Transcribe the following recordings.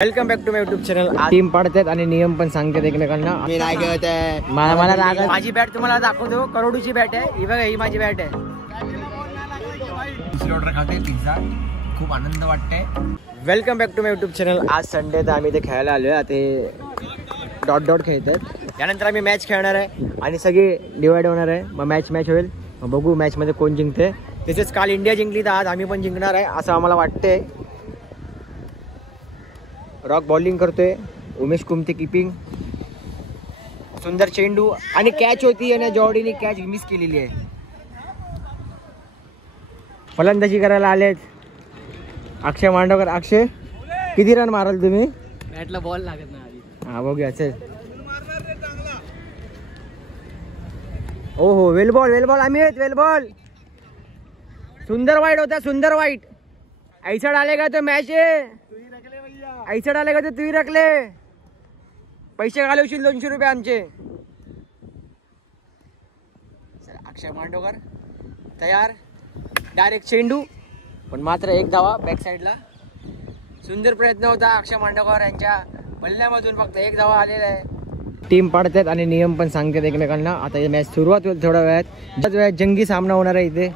Welcome back to my YouTube channel. Team पाडतात आणि नियम पण सांगतात एकमेकांना। मी नाही खेळत आहे, मला राग। माझी बॅट तुम्हाला दाखवतो, करोडूची बॅट आहे ही बघा, ही माझी बॅट आहे। दुसरी ऑर्डर खाते पिझ्झा, खूप आनंद वाटतंय। Welcome back to my YouTube channel. आज संडे तर आम्ही इथे खेळायला आलोय। आता डॉट डॉट खेळतात, यानंतर आम्ही मॅच खेळणार आहे आणि सगळी डिवाइड होणार आहे। मग मॅच होईल, मग बघू मॅच मध्ये कोण जिंकते। तसेच काल इंडिया जिंकली तर आज आम्ही पण जिंकणार आहे असं आम्हाला वाटतंय। रॉक बॉलिंग करतोय, उमेश कुमते कीपिंग, सुंदर चेंडू आणि कॅच होती आणि जॉर्डीने कॅच मिस केलेली आहे। फलंदाजी करायला आलेत अक्षय मांडवकर। अक्षय किती रन माराल तुम्ही? बॅटला बॉल लागत नाही। हा बघूया चल। हो वेल बॉल आम्ही आहेत, वेल बॉल। सुंदर वाईट होता, सुंदर वाईट। ऐसा डालेगा तो मैच है, ऐसा डालेगा तो तू रखले। पैसे घालवशील 200 रुपये आमचे। अक्षय मांडवकर तयार, डायरेक्ट चेंडू, पण मात्र एक धावा बॅक साइडला। सुंदर प्रयत्न होता अक्षय मांडवकर यांच्या बल्ल्यामधून, फक्त एक धावा आलेला आहे। टीम पाडतात आणि नियम पण सांगतात एकमेकांना। आता ही मॅच सुरुवात होईल थोड्या वेळात, जंगी सामना होणार आहे इथे।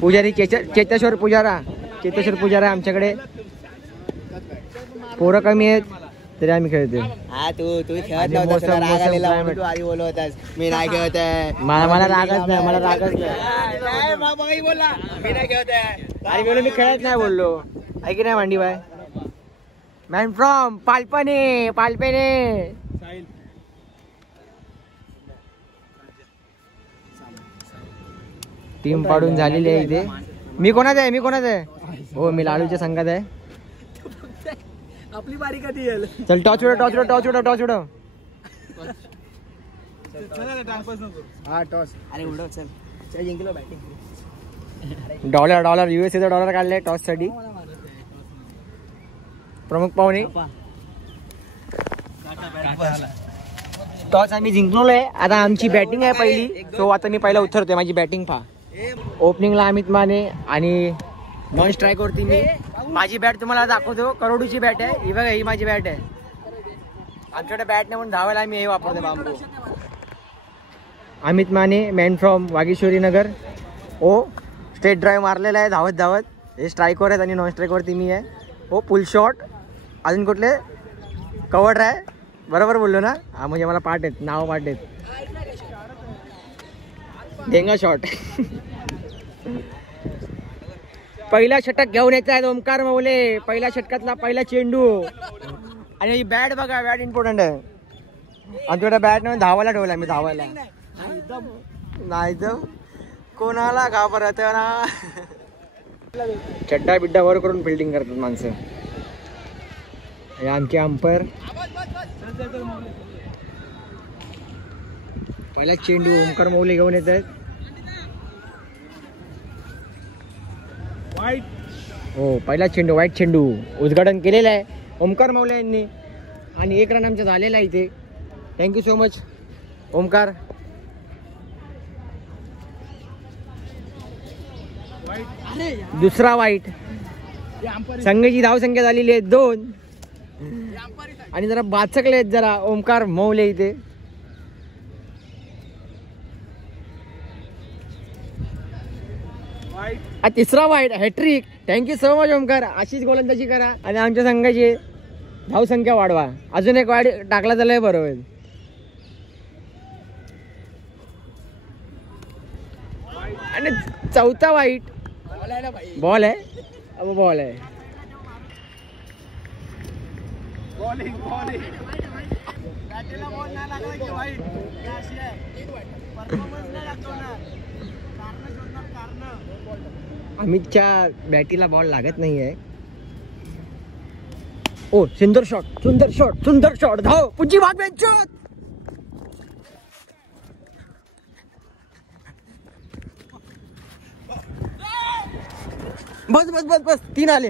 पुजारी चेतेश्वर पुजारा आमच्याकडे। पोरं कमी आहेत तरी आम्ही खेळतोय। हा तू खेळत नव्हतास, राग आलेला म्हणून तू आधी बोलत होतास मी नाही खेळत आहे। मला रागच नाही, मला रागच नाही। नाही बाबा काही बोलला मी नाही खेळत आहे, अरे बोललो मी खेळत नाही बोललो, आहे की नाही मांडी बाय। मॅन फ्रॉम पालपेने। टीम पाडून झालेली आहे इथे। मी कोणाचा आहे? हो मी लाडूच्या संघात आहे। आपली बारी कधी येईल? चल टॉच उडव। हा टॉस, अरे उडव चल जिंकलो बॅटिंग। डॉलर USA डॉलर काढले टॉस साठी। प्रमुख पाहुणे टॉस आम्ही जिंकलो आहे। आता आमची बॅटिंग आहे पहिली, सो आता मी पहिला उतरतोय। माझी बॅटिंग पहा। ओपनिंगला अमित माने आणि नॉन स्ट्राईक वरती मी। माझी बॅट तुम्हाला दाखवतो, करोडूची बॅट आहे ही बघा, ही माझी बॅट आहे। आमच्याकडे बॅट नाही म्हणून धावायला आम्ही हे वापरतो, बांबू। Amit Mane man from Vagishwari Nagar. Oh straight drive मारलेला आहे धावत। हे स्ट्राईकवर आहेत आणि नॉन स्ट्राईकवरती मी आहे। हो पुल शॉट, अजून कुठले कव्हर आहे, बरोबर बोललो ना? हा म्हणजे मला पाठ आहेत, नाव पाठ आहेत। डेंगा शॉट। पहिला षटक घेऊन येत आहेत ओमकार मौले। पहिल्या षटकातला पहिला चेंडू आणि ही बॅट बघा, बॅट इम्पॉर्टंट आहे आमच्याकडे। बॅट नाही धावायला ठेवला मी, धावायला नाही तर कोणाला घाबरत ना। चड्डा बिड्डा वर करून फिल्डिंग करतात माणसं। हे आमचे अंपायर। पहिला चेंडू ओमकार मौले घेऊन येत आहेत। हो पहिला चेंडू, वाईट चेंडू उद्घाटन केलेलं आहे ओमकार मौले यांनी आणि 1 रन आमचा झालेला आहे इथे। Thank you so much Omkar. दुसरा वाईट। संघाची धावसंख्या झालेली आहे 2 आणि जरा बाचकले आहेत जरा ओमकार मौले इथे। तिसरा वाईट, hat-trick. Thank you so much Omkar. अशीच गोलंदाजी करा आणि आमच्या संघाची धावसंख्या वाढवा। अजून एक वाईट टाकला तर लय बरं होईल। आणि चौथा वाईट, बॉल आहे। अमितच्या बॅटीला बॉल लागत नाहीये। ओ सुंदर शॉट, धाव पुजी भाग बेंचत। बस 3 आले।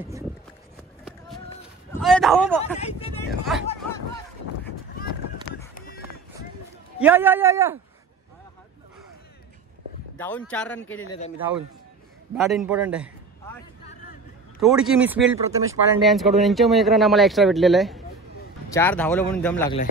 अरे धाव या धावून 4 रन केलेले आहेत आम्ही धावून. बॅट इम्पॉर्टंट आहे. थोडीशी मिस फील्ड प्रथमेश पालंडे यांच्याकडून, यांच्यामुळे 1 रन आम्हाला एक्स्ट्रा भेटलेलं आहे. 4 धावलं म्हणून दम लागलाय.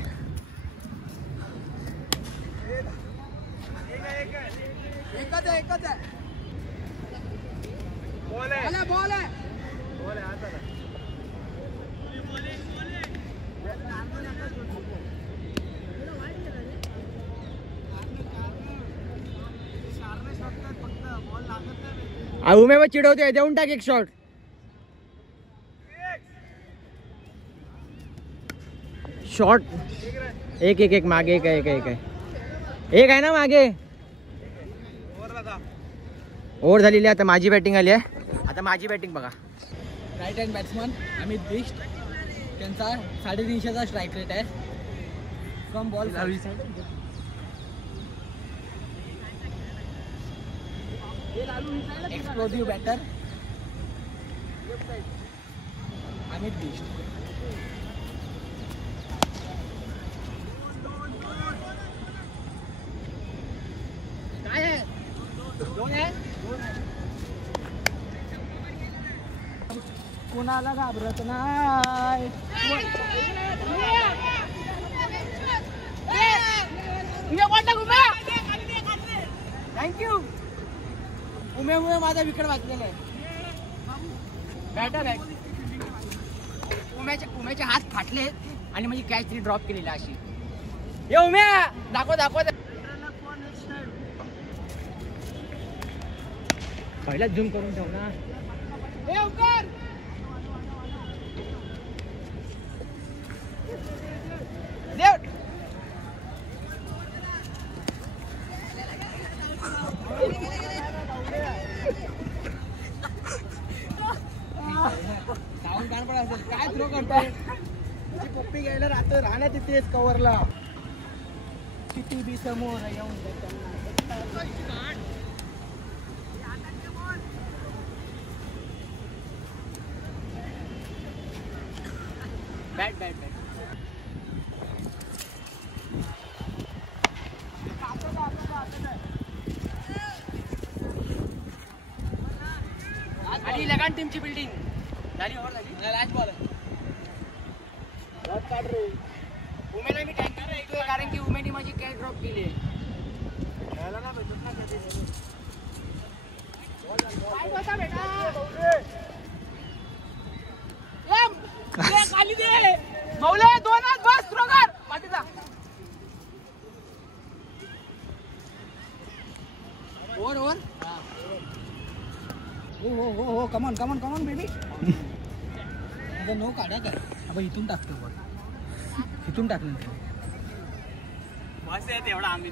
उमेवर चिडवते, देऊन टाक एक शॉट. शॉट एक मागे एक आहे ना मागे. ओव्हर झालेली आता माझी बॅटिंग आली आहे. आता माझी बॅटिंग बघा. Right hand batsman Amit Bisht, त्यांचा 350चा स्ट्राईक रेट आहे. From ball explosive batter Amit Bisht. काय आहे? 2 आहे. कोणाला घाबरत नाही. थँक्यू. उमेमुळे माझा विकेट वाचलेला आहे. बॅटर आहे. उमेचे हात फाटले आणि माझी कॅच तरी ड्रॉप केलेली अशी. ये उम्या दाखव. पहिला झूम करून ठेव ना. काय थ्रो करताय? पप्पी घ्यायला राहणार तिथेच कव्हरला. किती बी समोर येऊन बॅट आणि लगान टीमची बिल्डिंग झाली. ओव्हर झाली. लास्ट बॉल काढ रे. उमेला मी टँकर ऐकतोय कारण की उमेने माझी कॅच ड्रॉप केली आहे. खाली दे मौले. 2 बस थ्रो कर पाटीला. ओव्हर हो कमॉन बेबी. आता नो काढा काय. अब इथून टाकतो बॉल. इथून टाकलं बस आहे तेवढा आम्ही.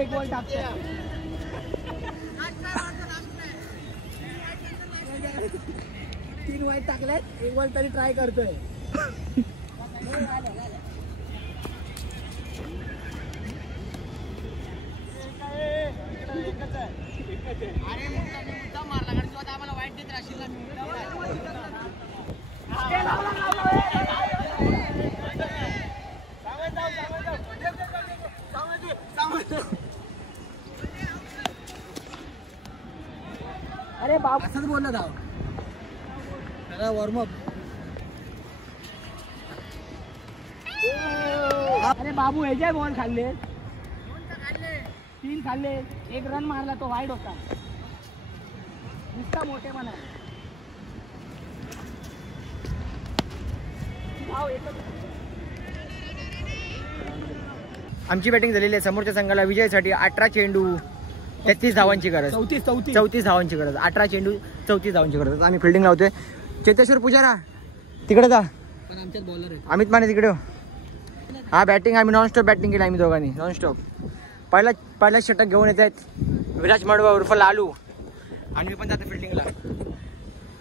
एक बॉल टाकतो. 3 वाईट टाकल्यात. 1 बॉल तरी ट्राय करतोय. अरे मुद्दा मारला कारण तू आम्हाला वाईट देत राहशील ना. अरे बाबा असंच बोलला धाव. वॉर्मअप. अरे बाबू हे जे बॉल खाल्ले 3 खाल्ले. 1 रन मारला तो वाईड होता. नुसता मोठेपणा. आमची बॅटिंग झालेली आहे. समोरच्या संघाला विजयासाठी 18 चेंडू 33 धावांची गरज. 34 धावांची गरज. 18 चेंडू 34 धावांची गरज. आम्ही फिल्डिंग लावतोय. चेतेश्वर पुजारा तिकडे जा. पण आमच्यात बॉलर आहे. अमित माने तिकडे. हा बॅटिंग आम्ही नॉनस्टॉप बॅटिंग केली आम्ही दोघांनी नॉनस्टॉप. पहिला षटक घेऊन येत आहेत विराज मडवा उर्फ लालू. आणि मी पण जातो फिल्डिंगला.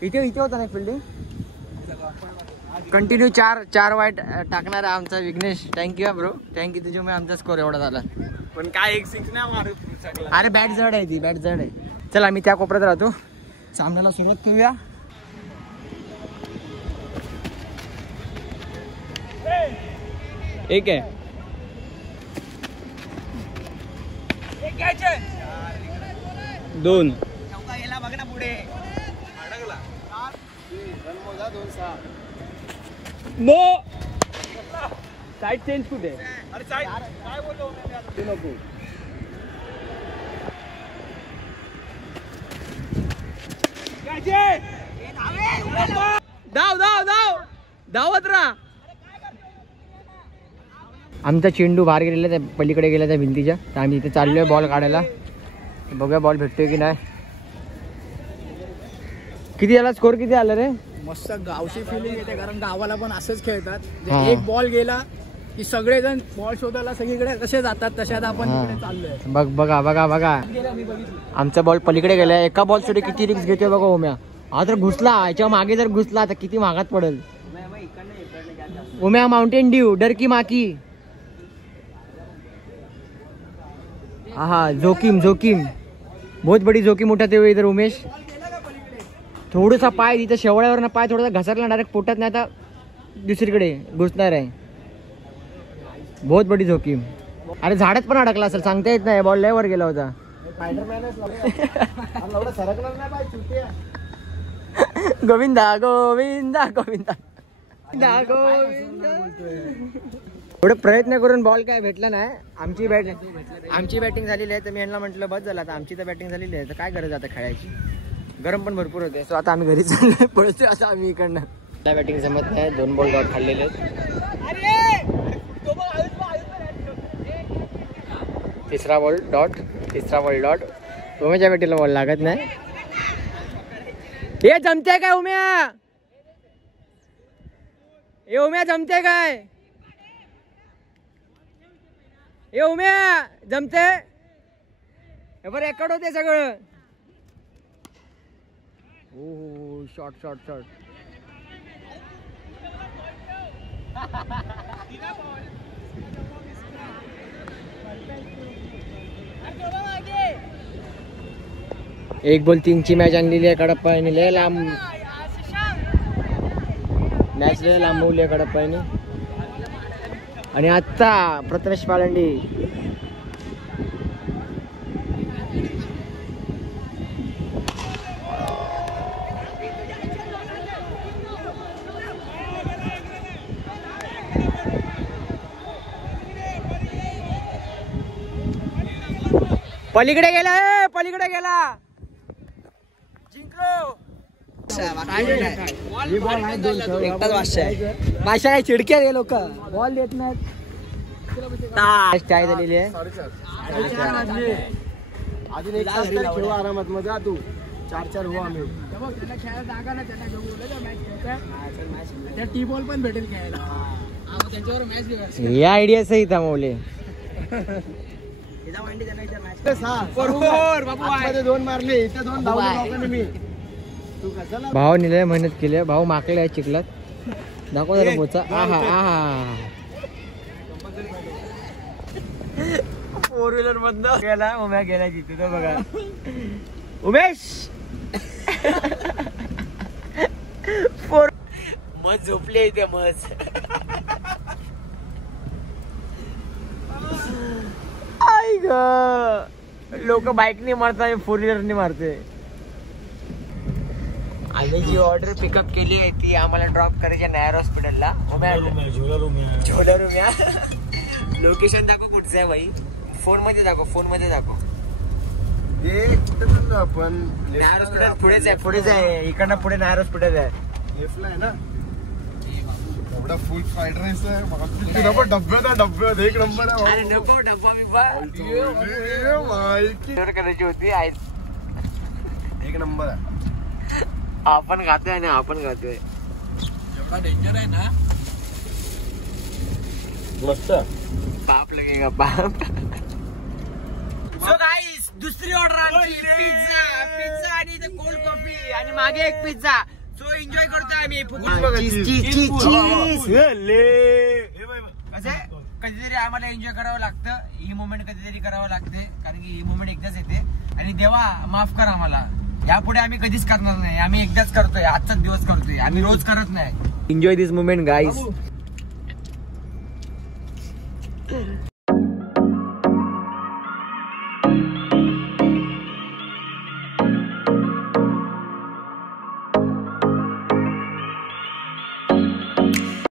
इथे होता ना फिल्डिंग. कंटिन्यू 4 वाईट टाकणारा आमचा विघ्नेश. Thank you bro. थँक्यू. तुझ्यामुळे आमचा स्कोर एवढा झाला. पण काय एक सिक्स नाही मारू शकला. अरे बॅट जड आहे ती, बॅट जड आहे. चला मी त्या कोपऱ्यात राहतो, सामन्याला सुरुवात करूया. एक आहे दोन गेला बघ ना पुढे. नो साइड चेंज कुठे. अरे साइड काय बोललो तू नको. धाव धाव धाव धावत राहा. आमचा चेंडू बाहेर गेलेला, त्या पलीकडे गेला त्या भिंतीच्या. तर आम्ही इथे चाललोय बॉल काढायला. बघूया बॉल भेटतोय की नाही. किती आला स्कोर, किती आला रे? मस्त गावची फिलिंग येते, कारण गावाला पण असंच खेळतात. हा. एक बॉल गेला की सगळेजण बॉल शोधायला सगळीकडे कसे जातात, तशात आपण इकडे चाललोय. बघ बघा बघा बघा, मी बघितलं. आमचा बॉल पलीकडे गेलाय. एका बॉल साठी किती रिक्स घेतोय बघा उम्या. हा तर घुसला, याच्या मागे जर घुसला तर किती महागात पडेल. उम्या माउंटेन ड्यू डर की माकी. हा जोखिम जोखिम, बहुत बडी जोखिम उठाते हुए इधर उमेश. थोडासा पाय तिथं शेवळ्यावर पाय थोडासा घसरला, डायरेक्ट पोटात नाही आता दुसरीकडे घुसणार आहे. बहुत बडी जोखिम. अरे झाडात पण अडकला असेल, सांगता येत नाही. बॉल लय वर गेला होता. गोविंदा गोविंदा गोविंदा थोडे प्रयत्न करून बॉल काय भेटला नाही. आमची बॅटिंग झालेली आहे. तर मी यांना म्हटलं बस झालं आता, आमची तर बॅटिंग झालेली आहे, तर काय गरज आता खेळायची. गरम पण भरपूर होते. सो आता आम्ही घरी चाललोय, पळतोय आता आम्ही इकडनं. मला बॅटिंग जमत नाही, 2 बॉल डॉट खाल्लेले आहेत. तिसरा बॉल डॉट. उमेच्या बॅटीला बॉल लागत नाही. हे जमते काय उम्या? हे उम्या जमते काय? हे उम्या जमते? हे बरं रेकॉर्ड होते सगळं. हो शॉट. एक बॉल 3ची मॅच आणलेली आहे कडप्पाने. लय लांब मॅच, लय लांबवली आहे कडप्पाने. आणि आता प्रथमेश पालंडी. पलीकडे गेला जिंकलो. भाषा काय चिडके रे लोक, बॉल देत नाहीत. काय झालेली आहे. अजून एक तास तरी खेळू आरामात. मजा तू 4-4 हो आम्ही. खेळायला जागा ना त्यांना घेऊन बोललं त्या टी बॉल पण भेटेल खेळायला. त्यांच्यावर मॅच या आयडिया सही थांबवले. 2 मारले, इथे 2 धावले मी. भाऊ निलय मेहनत केली. भाऊ माकले आहे चिखलात. दाखव जरा पोचा. आहा 4 व्हीलर मधनं गेला. उम्या गेला जिथे तो बघा. उमेश मज झोपले इथे मज. आई ग, लोक बाईकने मारतात, 4 व्हीलरने मारते. आम्ही जी ऑर्डर पिकअप केली आहे ती आम्हाला ड्रॉप करायची नायर हॉस्पिटलला. झोला रूम्या. लोकेशन दाखव कुठचं आहे भाई. फोन मध्ये दाखव. हे कुठे चाललो आपण? नायर हॉस्पिटल पुढेच आहे. इकडनं पुढे नायर हॉस्पिटल आहे. लेफ्टला आहे ना. एवढा फुल फ्राईड राईस आहे. डब्यात 1 नंबर आहे. अरे नको डब्बा बिब्बा करायची होती. 1 नंबर आहे. आपण खातोय आणि आपण खातोय. एवढा डेंजर आहे ना. मस्त पाप लगेगा पाप. सो गाईस दुसरी ऑर्डर आमची. पिझ्झा आणि कोल्ड कॉफी आणि मागे एक पिझ्झा. सो एन्जॉय करतोय आम्ही. कधीतरी आम्हाला एन्जॉय करावं लागतं, ही मोमेंट कधीतरी करावं लागते, कारण की ही मोमेंट एकदाच येते. आणि देवा माफ कर आम्हाला, यापुढे आम्ही कधीच करणार नाही. आम्ही एकदाच करतोय, आजचाच दिवस करतोय, आम्ही रोज करत नाही. Enjoy this moment guys.